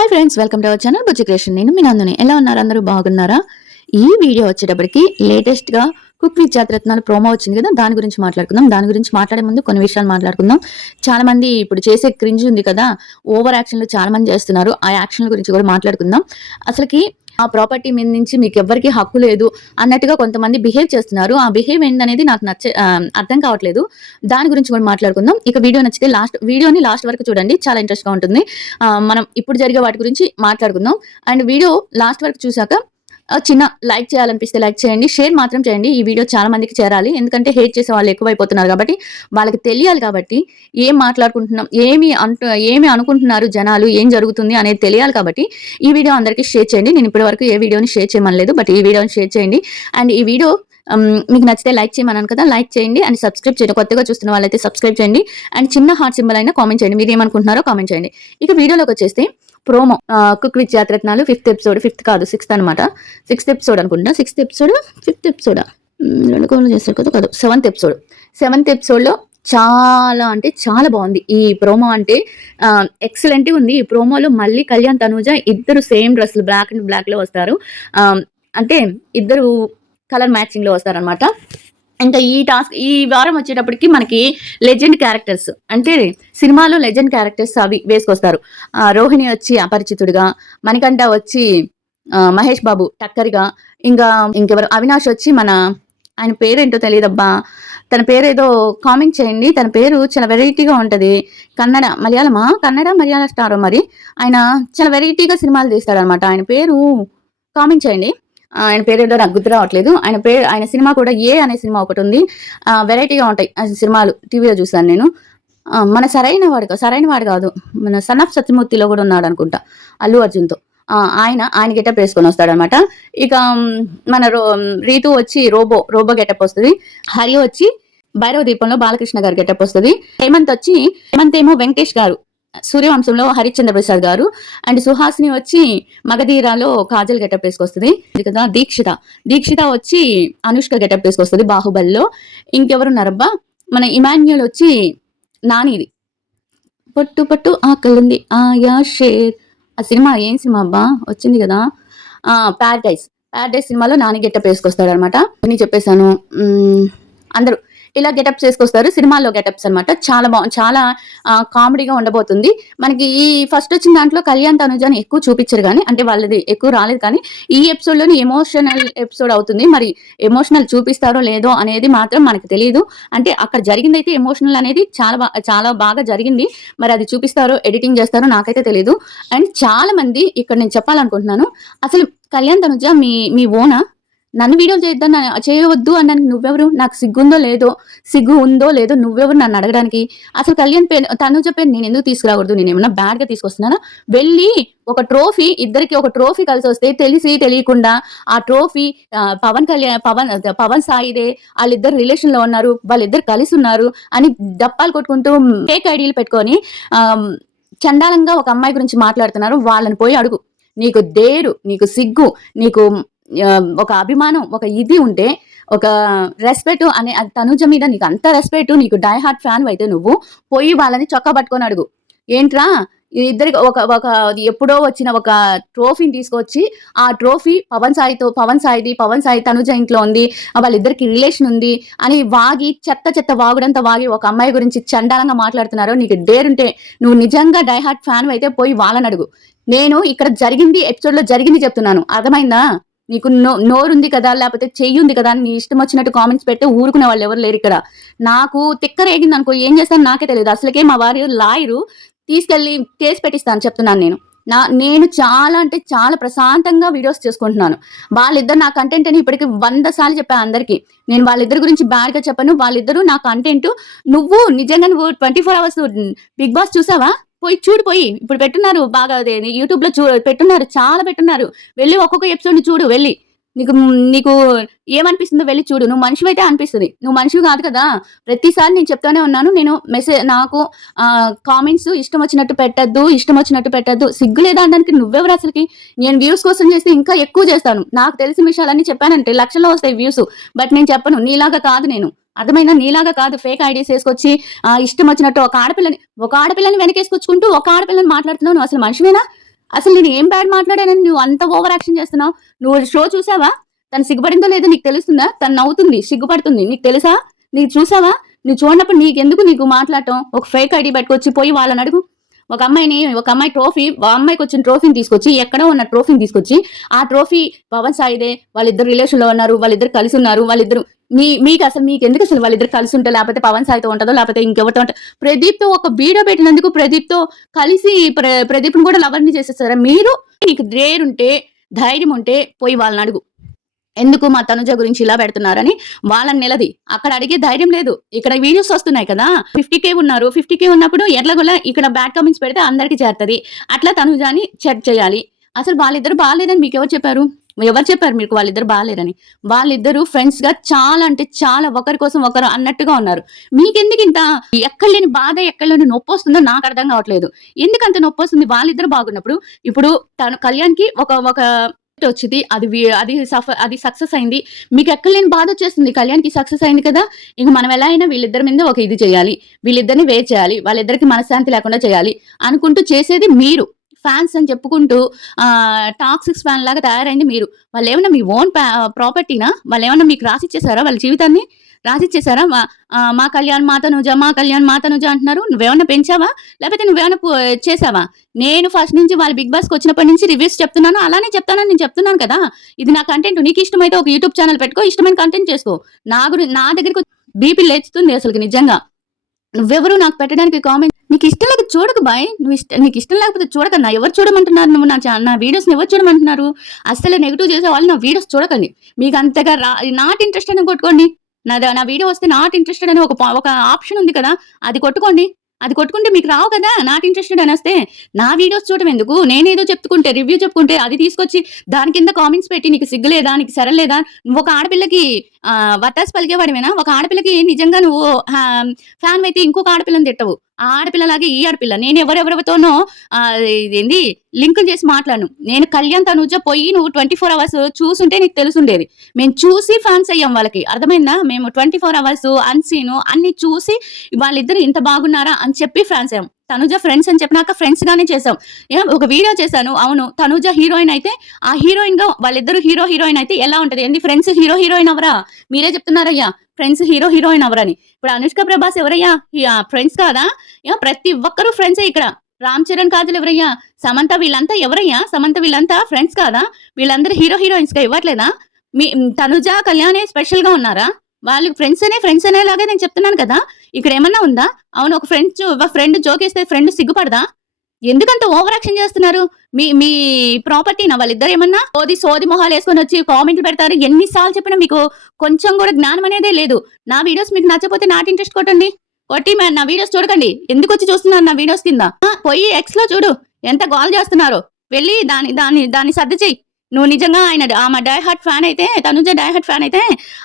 Hi friends, welcome to our channel Bujji creation. నేను మీ నందుని. ఎలా ఉన్నారు? అందరూ బాగున్నారా? ఈ వీడియో వచ్చేటప్పటికి లేటెస్ట్ గా కుక్ విత్ జాతిరత్నాలు ప్రోమో వచ్చింది కదా, దాని గురించి మాట్లాడుకుందాం. దాని గురించి మాట్లాడే ముందు కొన్ని విషయాలు మాట్లాడుకుందాం. చాలా మంది ఇప్పుడు చేసే క్రింజ్ ఉంది కదా, ఓవర్ యాక్షన్లు చాలా మంది చేస్తున్నారు. ఆ యాక్షన్ల గురించి కూడా మాట్లాడుకుందాం. అసలుకి ఆ ప్రాపర్టీ మీద నుంచి మీకు ఎవ్వరికి హక్కు లేదు అన్నట్టుగా కొంతమంది బిహేవ్ చేస్తున్నారు. ఆ బిహేవ్ ఏంటనేది నాకు అర్థం కావట్లేదు. దాని గురించి కూడా మాట్లాడుకుందాం. ఇక వీడియో నచ్చితే వీడియోని లాస్ట్ వరకు చూడండి, చాలా ఇంట్రెస్ట్ గా ఉంటుంది. మనం ఇప్పుడు జరిగే వాటి గురించి మాట్లాడుకుందాం. అండ్ వీడియో లాస్ట్ వరకు చూసాక చిన్న లైక్ చేయాలనిపిస్తే లైక్ చేయండి, షేర్ మాత్రం చేయండి. ఈ వీడియో చాలా మందికి చేరాలి, ఎందుకంటే హేట్ చేసే వాళ్ళు ఎక్కువైపోతున్నారు కాబట్టి వాళ్ళకి తెలియాలి. కాబట్టి ఏం మాట్లాడుకుంటున్నాం, ఏమి అనుకుంటున్నారు జనాలు, ఏం జరుగుతుంది అనేది తెలియాలి. కాబట్టి ఈ వీడియో అందరికీ షేర్ చేయండి. నేను ఇప్పటి వరకు ఏ వీడియోని షేర్ చేయమనలేదు, బట్ ఈ వీడియోని షేర్ చేయండి. అండ్ ఈ వీడియో మీకు నచ్చితే లైక్ చేయమన్నాను కదా, లైక్ చేయండి. అండ్ సబ్స్క్రైబ్ చేయండి. కొత్తగా చూస్తున్న వాళ్ళైతే సబ్స్క్రైబ్ చేయండి. అండ్ చిన్న హార్ట్ సింబల్ అయినా కామెంట్ చేయండి, మీరు ఏమనుకుంటున్నారో కామెంట్ చేయండి. ఇక వీడియోలోకి వచ్చేస్తే promo cook with Jathiratnalu 5th episode, 5th కాదు 6th అనమాట. 6th ఎపిసోడ్ అనుకుంటా. 6th ఎపిసోడ్ 5th ఎపిసోడా, 2 కోళ్ళు చేస్తారు కదా, కాదు 7th ఎపిసోడ్. 7th ఎపిసోడ్లో చాలా అంటే చాలా బాగుంది ఈ ప్రోమో. అంటే ఎక్సలెంట్ ఉంది ఈ ప్రోమోలో. మళ్ళీ కళ్యాణ్ తనూజ ఇద్దరు సేమ్ డ్రెస్సులు బ్లాక్ అండ్ బ్లాక్ లో వస్తారు. అంటే ఇద్దరు కలర్ మ్యాచింగ్ లో వస్తారనమాట. ఇంకా ఈ వారం వచ్చేటప్పటికి మనకి లెజెండ్ క్యారెక్టర్స్, అంటే సినిమాలో లెజెండ్ క్యారెక్టర్స్ అవి వేసుకొస్తారు. రోహిణి వచ్చి అపరిచితుడిగా, మణికంఠ వచ్చి మహేష్ బాబు టక్కరిగా, ఇంకెవరు అవినాష్ వచ్చి ఆయన పేరేంటో తెలియదబ్బా, తన పేరు ఏదో కామెంట్ చేయండి. తన పేరు చాలా వెరైటీగా ఉంటది. మలయాళ స్టార్. మరి ఆయన చాలా వెరైటీగా సినిమాలు తీస్తాడనమాట. ఆయన పేరు కామెంట్ చేయండి. ఆయన పేరు ఏదో నాకు గుర్తు రావట్లేదు. ఆయన సినిమా కూడా ఏ అనే సినిమా ఒకటి ఉంది. వెరైటీగా ఉంటాయి ఆ సినిమాలు, టీవీలో చూసాను నేను. మన సరైన వాడు కాదు, మన సన్ ఆఫ్ సత్యమూర్తిలో కూడా ఉన్నాడు అనుకుంటా, అల్లు అర్జున్తో. ఆయన గెటప్ వేసుకొని వస్తాడనమాట. ఇక మన రీతు వచ్చి రోబో గెటప్ వస్తుంది. హరి వచ్చి భైరవ దీపంలో బాలకృష్ణ గారు గెటప్ వస్తుంది. హేమంత్ ఏమో వెంకటేష్ గారు, సూర్యవంశంలో హరిశ్చంద్ర ప్రసాద్ గారు. అండ్ సుహాసిని వచ్చి మగధీరాలో కాజల్ గెటప్ వేసుకొస్తుంది కదా. దీక్షిత వచ్చి అనుష్క గెటప్ వేసుకొస్తుంది బాహుబలిలో. ఇంకెవరున్నారబ్బా, మన ఇమాన్యుల్ వచ్చి నానిది పట్టు ఆకలింది ఆయా షేర్. ఆ సినిమా ఏం సినిమా అబ్బా, వచ్చింది కదా, ప్యారడైజ్ సినిమాలో నాని గెటప్ వేసుకొస్తాడు అనమాట. అని చెప్పేశాను. అందరూ ఇలా గెటప్స్ వేసుకొస్తారు, సినిమాల్లో గెటప్స్ అనమాట. చాలా కామెడీగా ఉండబోతుంది. మనకి ఈ ఫస్ట్ వచ్చిన దాంట్లో కళ్యాణ్ తనుజాని ఎక్కువ చూపించరు కానీ, అంటే వాళ్ళది ఎక్కువ రాలేదు. కానీ ఈ ఎపిసోడ్లోని ఎమోషనల్ ఎపిసోడ్ అవుతుంది. మరి ఎమోషనల్ చూపిస్తారో లేదో అనేది మాత్రం మనకు తెలియదు. అంటే అక్కడ జరిగింది అయితే ఎమోషనల్ అనేది చాలా బాగా జరిగింది. మరి అది చూపిస్తారో ఎడిటింగ్ చేస్తారో నాకైతే తెలియదు. అండ్ చాలా మంది ఇక్కడ నేను చెప్పాలనుకుంటున్నాను, అసలు కళ్యాణ్ తనుజ మీ ఓనా? నన్ను వీడియోలు చేయవద్దు అనడానికి నువ్వెవరు? నాకు సిగ్గు ఉందో లేదో నువ్వెవరు నన్ను అడగడానికి? అసలు కళ్యాణ్ తనుజ పేరు నేను ఎందుకు తీసుకురాకూడదు? నేను ఏమన్నా బ్యాడ్ గా తీసుకొస్తున్నానా? వెళ్ళి ఒక ట్రోఫీ, ఇద్దరికి ఒక ట్రోఫీ కలిసి వస్తే తెలియకుండా ఆ ట్రోఫీ పవన్ సాయిదే, వాళ్ళిద్దరు రిలేషన్ లో ఉన్నారు, వాళ్ళిద్దరు కలిసి ఉన్నారు అని డప్పాలు కొట్టుకుంటూ ఫేక్ ఐడీలు పెట్టుకొని చండాలంగా ఒక అమ్మాయి గురించి మాట్లాడుతున్నారు. వాళ్ళని పోయి అడుగు. నీకు నీకు సిగ్గు, నీకు ఒక అభిమానం, ఒక ఇది ఉంటే, ఒక రెస్పెక్ట్ అనే తనుజ మీద నీకు అంత రెస్పెక్ట్, నీకు డై హార్ట్ ఫ్యాన్ అయితే నువ్వు పోయి వాళ్ళని చొక్కా పట్టుకొని అడుగు. ఏంట్రా ఇద్దరికి ఒక ఎప్పుడో వచ్చిన ఒక ట్రోఫీని తీసుకొచ్చి, ఆ ట్రోఫీ పవన్ సాయి తనుజ ఇంట్లో ఉంది, వాళ్ళిద్దరికి రిలేషన్ ఉంది అని చెత్త వాగుడంతా వాగి ఒక అమ్మాయి గురించి చండాలంగా మాట్లాడుతున్నారు. నీకు డేరుంటే నువ్వు నిజంగా డై హార్ట్ ఫ్యాన్ అయితే పోయి వాళ్ళని అడుగు. నేను ఇక్కడ ఎపిసోడ్ లో జరిగింది చెప్తున్నాను, అర్థమైందా? నీకు నోరుంది కదా, లేకపోతే చెయ్యి ఉంది కదా, నీ ఇష్టం వచ్చినట్టు కామెంట్స్ పెట్టి ఊరుకునే వాళ్ళు ఎవరు లేరు ఇక్కడ. నాకు తిక్కరేగింది అనుకో, ఏం చేస్తాను నాకే తెలియదు. అసలుకే మా వారి లాయరు తీసుకెళ్లి కేసు పెట్టిస్తాను చెప్తున్నాను. నేను చాలా అంటే చాలా ప్రశాంతంగా వీడియోస్ చేసుకుంటున్నాను. వాళ్ళిద్దరు నా కంటెంట్ అని ఇప్పటికి 100 సార్లు చెప్పాను అందరికి. నేను వాళ్ళిద్దరి గురించి బ్యాడ్ గా చెప్పను. వాళ్ళిద్దరు నా కంటెంట్. నువ్వు నిజంగా 24 hours బిగ్ బాస్ చూసావా? పోయి ఇప్పుడు పెట్టున్నారు బాగా, యూట్యూబ్ లో పెట్టున్నారు, చాలా పెట్టున్నారు. వెళ్ళి ఒక్కొక్క ఎపిసోడ్ ని చూడు. వెళ్ళి నీకు ఏమనిపిస్తుందో వెళ్ళి చూడు. నువ్వు మనిషివైతే అనిపిస్తుంది, నువ్వు మనిషివి కాదు కదా. ప్రతిసారి నేను చెప్తానే ఉన్నాను, నేను నాకు కామెంట్స్ ఇష్టం వచ్చినట్టు పెట్టద్దు. సిగ్గు లేదా అనడానికి నువ్వెవరు అసలుకి? నేను వ్యూస్ కోసం చేస్తే ఇంకా ఎక్కువ చేస్తాను. నాకు తెలిసిన విషయాలన్నీ చెప్పానంటే లక్షల్లో వస్తాయి వ్యూస్. బట్ నేను చెప్పను, నీలాగా కాదు నేను. అర్థమైనా? నీలాగా కాదు ఫేక్ ఐడీస్ వేసుకొచ్చి ఇష్టం వచ్చినట్టు ఒక ఆడపిల్లని వెనకేసుకొచ్చుకుంటూ ఒక ఆడపిల్లని మాట్లాడుతున్నావు. నువ్వు అసలు మనిషివేనా? అసలు నేను ఏం బ్యాడ్ మాట్లాడానని నువ్వు అంత ఓవర్ యాక్షన్ చేస్తున్నావు? నువ్వు షో చూసావా? తను సిగ్గుపడిందో లేదో నీకు తెలుస్తుందా? తను నవ్వుతుంది, సిగ్గుపడుతుంది, నీకు తెలుసా? నీకు చూసావా? నువ్వు చూడనప్పుడు నీకు మాట్లాడటం? ఒక ఫేక్ ఐడి పెట్టుకొచ్చి పోయి వాళ్ళని అడుగు. ఒక అమ్మాయి ట్రోఫీ, ఆ అమ్మాయికి వచ్చిన ట్రోఫీని తీసుకొచ్చి, ఎక్కడో ఉన్న ట్రోఫీని తీసుకొచ్చి, ఆ ట్రోఫీ పవన్ సాయిదే, వాళ్ళిద్దరు రిలేషన్ లో ఉన్నారు, వాళ్ళిద్దరు కలిసి ఉన్నారు, వాళ్ళిద్దరు మీకు ఎందుకు అసలు వాళ్ళిద్దరు కలిసి ఉంటే, లేకపోతే పవన్ సాయితో ఉంటుందో, లేకపోతే ఇంకెవరితో ఉంటుందో? ప్రదీప్ తో ఒక వీడియో పెట్టినందుకు ప్రదీప్ తో కలిసి ప్రదీప్ ను కూడా లవర్ని చేసేస్తారా మీరు? నీకు ధైర్యం ఉంటే పోయి వాళ్ళని అడుగు, ఎందుకు మా తనుజ గురించి ఇలా పెడుతున్నారని వాళ్ళని నిలది. అక్కడ అడిగే ధైర్యం లేదు. ఇక్కడ వీడియోస్ వస్తున్నాయి కదా, 50K ఉన్నారు. 50K ఉన్నప్పుడు ఎట్లాగోలా ఇక్కడ బ్యాడ్ కామెంట్స్ పెడితే అందరికి చేరుతుంది. అట్లా తనుజాని చెక్ చేయాలి. అసలు వాళ్ళిద్దరు బాగాలేదని మీకు ఎవరు చెప్పారు? మీకు వాళ్ళిద్దరు బాగాలేరని? వాళ్ళిద్దరు ఫ్రెండ్స్ గా చాలా అంటే చాలా ఒకరి కోసం ఒకరు అన్నట్టుగా ఉన్నారు. మీకెందుకు ఇంత ఎక్కలేని బాధ, ఎక్కలేని నొప్పి వస్తుందో నాకు అర్థం కావట్లేదు. ఎందుకంత నొప్పి వస్తుంది? వాళ్ళిద్దరు బాగున్నప్పుడు ఇప్పుడు తను కళ్యాణ్కి ఒక వచ్చింది, అది సక్సెస్ అయింది. మీకు ఎక్కలేని బాధ వచ్చేస్తుంది. కళ్యాణ్కి సక్సెస్ అయింది కదా, ఇంక మనం ఎలా అయినా వీళ్ళిద్దరి మీద ఒక ఇది చేయాలి, వీళ్ళిద్దరిని వేరు చేయాలి, వాళ్ళిద్దరికి మనశ్శాంతి లేకుండా చేయాలి అనుకుంటూ చేసేది మీరు. ఫ్యాన్స్ అని చెప్పుకుంటూ టాక్సిక్స్ ఫ్యాన్ లాగా తయారైంది మీరు. వాళ్ళు ఏమన్నా మీ ఓన్ ప్రాపర్టీనా? వాళ్ళు ఏమన్నా మీకు రాసిచ్చేసారా? వాళ్ళ జీవితాన్ని రాసిచ్చేసారా? మా కళ్యాణ్ మాతనుజ అంటున్నారు. నువ్వేమన్నా పెంచావా, లేకపోతే నువ్వేమన్నా చేసావా? నేను ఫస్ట్ నుంచి వాళ్ళ బిగ్ బాస్కి వచ్చినప్పటి నుంచి రివ్యూస్ చెప్తున్నాను, అలానే చెప్తానని నేను చెప్తున్నాను కదా. ఇది నా కంటెంట్. నీకు ఇష్టమైతే ఒక యూట్యూబ్ ఛానల్ పెట్టుకో, ఇష్టమైన కంటెంట్ చేసుకో. నా దగ్గరికి బీపీ లేచుతుంది అసలు నిజంగా. నువ్వెవరు నాకు పెట్టడానికి కామెంట్? నీకు ఇష్టం లేక చూడకు బాయ్, నీకు ఇష్టం లేకపోతే చూడకన్నా. ఎవరు చూడమంటున్నారు? నువ్వు నా వీడియోస్ని ఎవరు చూడమంటున్నారు? అసలు నెగిటివ్ చేసే వాళ్ళు నా వీడియోస్ చూడకండి. మీకు అంతగా నాట్ ఇంట్రెస్ట్ అని కొట్టుకోండి. నా వీడియో వస్తే నాట్ ఇంట్రెస్టెడ్ అని ఒక ఆప్షన్ ఉంది కదా, అది కొట్టుకోండి. అది కొట్టుకుంటే మీకు రావు కదా నాట్ ఇంట్రెస్టెడ్ అని వస్తే. నా వీడియోస్ చూడటం ఎందుకు? నేనేదో చెప్పుకుంటే, రివ్యూ చెప్పుకుంటే అది తీసుకొచ్చి దాని కింద కామెంట్స్ పెట్టి నీకు సిగ్గులేదా, నీకు సరలేదా? నువ్వు ఒక ఆడపిల్లకి వత్తాసి పలికేవాడివేనా? ఒక ఆడపిల్లకి నిజంగా నువ్వు ఫ్యాన్ అయితే ఇంకొక ఆడపిల్లని తిట్టవు. ఆ ఆడపిల్లలాగే ఈ ఆడపిల్ల. నేను ఎవరెవరితోనో ఇదేంది లింకులు చేసి మాట్లాడను. నేను కళ్యాణ్ తనుజ పోయి నువ్వు 24 hours చూసుంటే నీకు తెలుసుండేది. మేము చూసి ఫ్యాన్స్ అయ్యాం వాళ్ళకి, అర్థమైందా? మేము 24 hours అన్సీను అన్ని చూసి వాళ్ళిద్దరు ఇంత బాగున్నారా అని చెప్పి ఫ్యాన్స్ అయ్యాం. తనుజ ఫ్రెండ్స్ అని చెప్పినాక ఫ్రెండ్స్ గానే చేసాం. ఒక వీడియో చేశాను. అవును, తనుజ హీరోయిన్ అయితే ఆ హీరోయిన్ గా వాళ్ళిద్దరు హీరోయిన్ అయితే ఎలా ఉంటది? ఏంది ఫ్రెండ్స్ హీరోయిన్ అవరా? మీరే చెప్తున్నారయ్యా ఫ్రెండ్స్ హీరోయిన్ అవరని. ఇప్పుడు అనుష్క ప్రభాస్ ఎవరయ్యా? ఫ్రెండ్స్ కాదా? ప్రతి ఒక్కరు ఫ్రెండ్సే ఇక్కడ. రామ్ చరణ్ కాజల్ ఎవరయ్యా? సమంత వీళ్ళంతా ఎవరయ్యా? వీళ్ళంతా ఫ్రెండ్స్ కాదా? వీళ్ళందరూ హీరోయిన్స్ గా ఇవ్వట్లేదా? తనుజ కళ్యాణే స్పెషల్ గా ఉన్నారా? వాళ్ళు ఫ్రెండ్స్ అనేలాగా నేను చెప్తున్నాను కదా. ఇక్కడ ఏమన్నా ఉందా? అవును, ఒక ఫ్రెండ్ జోకేస్తే ఫ్రెండ్ సిగ్గుపడదా? ఎందుకంత ఓవర్ యాక్షన్ చేస్తున్నారు? మీ ప్రాపర్టీనా వాళ్ళిద్దరు? ఏమన్నా సోది మొహాలు వేసుకొని వచ్చి కామెంట్లు పెడతారు. ఎన్నిసార్లు చెప్పినా మీకు కొంచెం కూడా జ్ఞానం అనేదే లేదు. నా వీడియోస్ మీకు నచ్చపోతే నాట్ ఇంట్రెస్ట్ కొట్టి నా వీడియోస్ చూడకండి. ఎందుకు వచ్చి చూస్తున్నారు నా వీడియోస్ కింద? పోయి ఎక్స్ లో చూడు ఎంత గోల్ చేస్తున్నారో. వెళ్ళి దాన్ని సర్ది చెయ్యి. నువ్వు నిజంగా ఆమె డైహార్ట్ ఫ్యాన్ అయితే, తనుజ డైహార్ట్ ఫ్యాన్ అయితే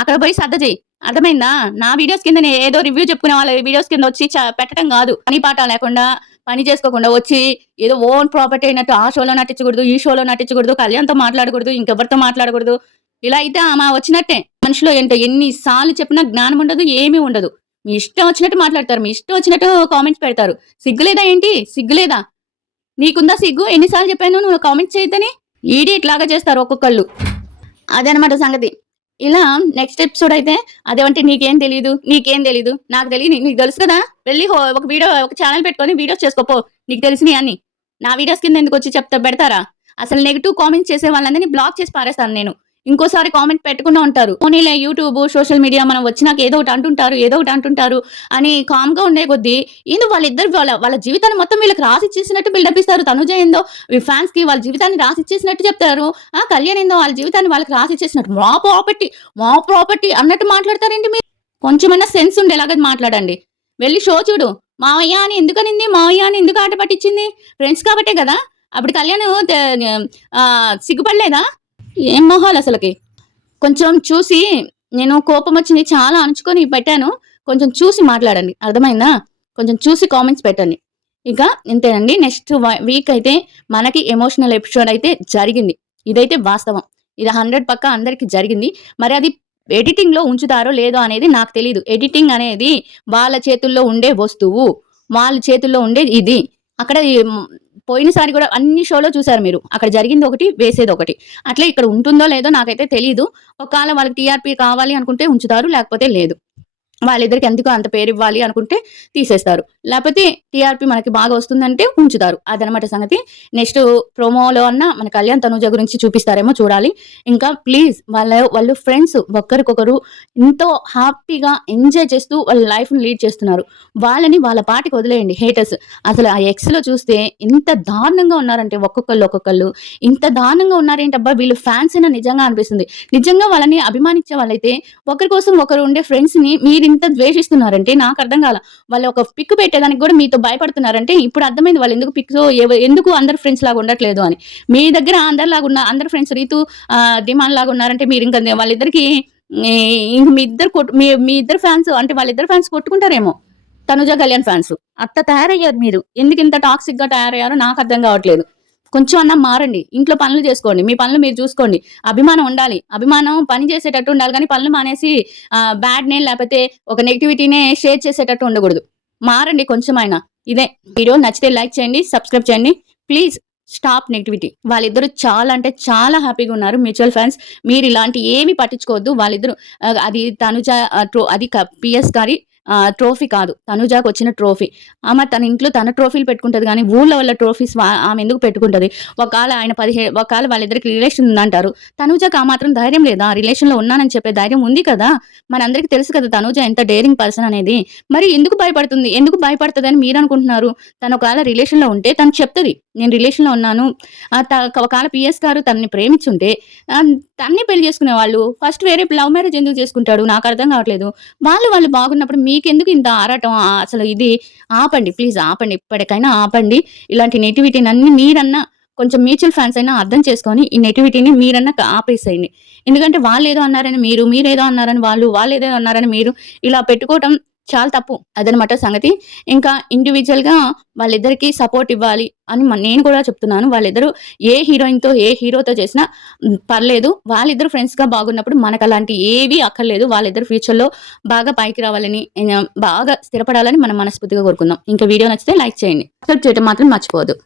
అక్కడ పోయి సర్ది చెయ్యి. అర్థమైందా? నా వీడియోస్ కింద నేను ఏదో రివ్యూ చెప్పుకునే వాళ్ళ వీడియోస్ కింద వచ్చి పెట్టడం కాదు. పని పాట లేకుండా, పని చేసుకోకుండా వచ్చి ఏదో ఓన్ ప్రాపర్టీ అయినట్టు ఆ షోలో నటించకూడదు, ఈ షోలో నటించకూడదు, కళ్యాణ్తో మాట్లాడకూడదు, ఇంకెవరితో మాట్లాడకూడదు. ఇలా అయితే ఆమె వచ్చినట్టే. మనిషిలో ఎన్నిసార్లు చెప్పినా జ్ఞానం ఉండదు, ఏమీ ఉండదు. మీ ఇష్టం వచ్చినట్టు మాట్లాడతారు, మీ ఇష్టం వచ్చినట్టు కామెంట్స్ పెడతారు. సిగ్గులేదా ఏంటి? సిగ్గులేదా? నీకుందా సిగ్గు? ఎన్నిసార్లు చెప్పాను నువ్వు కామెంట్స్ చేయొద్దని? ఈడియట్ లాగా చేస్తారు ఒక్కొక్కళ్ళు. అదనమాట సంగతి. ఇలా నెక్స్ట్ ఎపిసోడ్ అయితే అదేమంటే నీకేం తెలీదు, నాకు తెలియదు, నీకు తెలుసు కదా. వెళ్ళి ఒక ఛానల్ పెట్టుకొని వీడియోస్ చేసుకోపో, నీకు తెలిసినవి అన్ని. నా వీడియోస్ కింద ఎందుకు వచ్చి పెడతారా? అసలు నెగిటివ్ కామెంట్స్ చేసే వాళ్ళందరినీ బ్లాక్ చేసి పారేస్తాను నేను. ఇంకోసారి కామెంట్ పెట్టకుండా ఉంటారు. ఓన్లీ యూట్యూబ్, సోషల్ మీడియా మనం వచ్చినాక ఏదో ఒకటి అంటుంటారు అని కామ్ గా ఉండే కొద్దీ వాళ్ళిద్దరు వాళ్ళ జీవితాన్ని మొత్తం వీళ్ళకి రాసిచ్చేసినట్టు బిల్డప్ ఇస్తారు. తనుజ ఏందో ఫ్యాన్స్ కి వాళ్ళ జీవితాన్ని రాసిచ్చేసినట్టు చెప్తారు. కళ్యాణ్ ఏందో వాళ్ళ జీవితాన్ని వాళ్ళకి రాసిచ్చేసినట్టు, మా ప్రాపర్టీ అన్నట్టు మాట్లాడతారండి. మీరు కొంచెమన్నా సెన్స్ ఉండేలాగా మాట్లాడండి. వెళ్ళి షో చూడు. మావయ్య అని ఎందుకు ఆట పట్టించింది? ఫ్రెండ్స్ కాబట్టే కదా. అప్పుడు కళ్యాణ్ సిగ్గుపడలేదా? ఏం మొహాలు అసలుకి. కొంచెం చూసి, నేను కోపం వచ్చింది చాలా అణుచుకొని పెట్టాను. కొంచెం చూసి మాట్లాడండి, అర్థమైందా? కొంచెం చూసి కామెంట్స్ పెట్టండి. ఇక ఇంతేనండి. నెక్స్ట్ వీక్ అయితే మనకి ఎమోషనల్ ఎపిసోడ్ అయితే జరిగింది. ఇదైతే వాస్తవం. ఇది 100 పక్కా అందరికి జరిగింది. మరి అది ఎడిటింగ్ లో ఉంచుతారో లేదో అనేది నాకు తెలీదు. ఎడిటింగ్ అనేది వాళ్ళ చేతుల్లో ఉండే వస్తువు, వాళ్ళ చేతుల్లో ఉండేది ఇది. అక్కడ పోయినసారి కూడా అన్ని షోలో చూసారు మీరు. అక్కడ జరిగింది ఒకటి, వేసేది ఒకటి. అట్లా ఇక్కడ ఉంటుందో లేదో నాకైతే తెలీదు. ఒకవేళ వాళ్ళకి టీఆర్పీ కావాలి అనుకుంటే ఉంచుతారు, లేకపోతే లేదు. వాళ్ళిద్దరికి ఎందుకో అంత పేరివ్వాలి అనుకుంటే తీసేస్తారు. లేపోతే టీఆర్పీ మనకి బాగా వస్తుందంటే ఉంచుతారు. అదనమాట సంగతి. నెక్స్ట్ ప్రోమోలో అన్నా మన కళ్యాణ్, తనూజ గురించి చూపిస్తారేమో చూడాలి. ఇంకా ప్లీజ్ వాళ్ళు ఫ్రెండ్స్ ఒకరికొకరు ఎంతో హ్యాపీగా ఎంజాయ్ చేస్తూ వాళ్ళ లైఫ్‌ని లీడ్ చేస్తున్నారు. వాళ్ళని వాళ్ళ పాటికి వదిలేయండి హేటర్స్. అసలు ఆ ఎక్స్‌లో చూస్తే ఎంత దారుణంగా ఉన్నారంటే ఒక్కొక్కళ్ళు ఇంత దారుణంగా ఉన్నారేంటబ్బా! వీళ్ళు ఫ్యాన్సేనా నిజంగా అనిపిస్తుంది. నిజంగా వాళ్ళని అభిమానించే వాళ్ళైతే ఒకరి కోసం ఒకరు ఉండే ఫ్రెండ్స్‌ని మీరింత ద్వేషిస్తున్నారంటే నాకర్థం కాల. వాళ్ళు ఒక పిక్ పెట్టేదానికి కూడా మీతో భయపడుతున్నారంటే ఇప్పుడు అర్థమైంది వాళ్ళు ఎందుకు పిక్‌తో ఎందుకు అందరు ఫ్రెండ్స్ లాగా ఉండట్లేదు అని. మీ దగ్గర అందరి ఫ్రెండ్స్ రీతు డిమాండ్ లాగా ఉన్నారంటే మీరింక వాళ్ళిద్దరికీ ఇంక మీ ఇద్దరు ఫ్యాన్స్ అంటే వాళ్ళిద్దరు ఫ్యాన్స్ కొట్టుకుంటారేమో. తనుజ, కళ్యాణ్ ఫ్యాన్స్. అట్లా తయారయ్యారు మీరు. ఎందుకింత టాక్సిక్‌గా తయారయ్యారో నాకర్థం కావట్లేదు. కొంచెం అన్నా మారండి. ఇంట్లో పనులు చేసుకోండి. మీ పనులు మీరు చూసుకోండి. అభిమానం ఉండాలి. అభిమానం పని చేసేటట్టు ఉండాలి గానీ పనులు మానేసి బ్యాడ్ నేమ్ లేపోతే ఒక నెగటివిటీనే షేర్ చేసేటట్టు ఉండకూడదు. మారండి కొంచెమైనా. ఇదే. వీడియో నచ్చితే లైక్ చేయండి, సబ్స్క్రైబ్ చేయండి. Please stop negativity. వాళ్ళిద్దరూ చాలా అంటే చాలా హ్యాపీగా ఉన్నారు. మ్యూచువల్ ఫండ్స్ మీరిలాంటి ఏమి పట్టించుకోవద్దు. వాళ్ళిద్దరూ అది తనుజ అది పీఎస్ గారి ట్రోఫీ కాదు. తనుజాకొచ్చిన ట్రోఫీ. ఆమె తన ఇంట్లో తన ట్రోఫీలు పెట్టుకుంటది గానీ, ఊళ్ళో వాళ్ళ ట్రోఫీస్ ఆమె ఎందుకు పెట్టుకుంటది? ఒకవేళ వాళ్ళిద్దరికి రిలేషన్ ఉందంటారు. తనుజకి ఆ మాత్రం ధైర్యం లేదా? రిలేషన్‌లో ఉన్నానని చెప్పే ధైర్యం ఉంది కదా! మనందరికీ తెలుసు కదా తనుజ ఎంత డేరింగ్ పర్సన్ అనేది. మరి ఎందుకు భయపడుతుంది? ఎందుకు భయపడతదని మీరనుకుంటున్నారు? తను ఒకవేళ రిలేషన్‌లో ఉంటే తను చెప్తది. నేను రిలేషన్‌లో ఉన్నాను. ఒకవేళ పీఎస్ గారు తనని ప్రేమించుంటే తన్నే పెళ్లి చేసుకునేవాళ్ళు. ఫస్ట్ వేరే లవ్ మ్యారేజ్ ఎందుకు చేసుకుంటాడు? నాకర్థం కావట్లేదు. వాళ్ళు బాగున్నప్పుడు మీకెందుకు ఇంత ఆరాటం? అసలు ఇది ఆపండి. ప్లీజ్ ఆపండి. ఇప్పటికైనా ఆపండి. ఇలాంటి నెగటివిటీనన్నీ మీరన్నా కొంచెం మ్యూచువల్ ఫండ్స్ అయినా అర్థం చేసుకొని ఈ నెగటివిటీని మీరన్నా ఆపేసేయండి. ఎందుకంటే వాళ్ళేదో అన్నారని మీరేదో అన్నారని వాళ్ళేదో అన్నారని మీరు ఇలా పెట్టుకోవటం చాలా తప్పు. అదనమాట సంగతి. ఇంకా ఇండివిడ్యువల్‌గా వాళ్ళిద్దరికీ సపోర్ట్ ఇవ్వాలి అని నేను కూడా చెప్తున్నాను. వాళ్ళిద్దరూ ఏ హీరోయిన్‌తో, ఏ హీరోతో చేసినా పర్లేదు. వాళ్ళిద్దరు ఫ్రెండ్స్‌గా బాగున్నప్పుడు మనకలాంటి ఏవి అక్కర్లేదు. వాళ్ళిద్దరు ఫ్యూచర్‌లో బాగా పైకి రావాలని, బాగా స్థిరపడాలని మనం మనస్ఫూర్తిగా కోరుకుందాం. ఇంకా వీడియో నచ్చితే లైక్ చేయండి. సబ్స్క్రైబ్ చేయడం మాత్రం మర్చిపోవద్దు.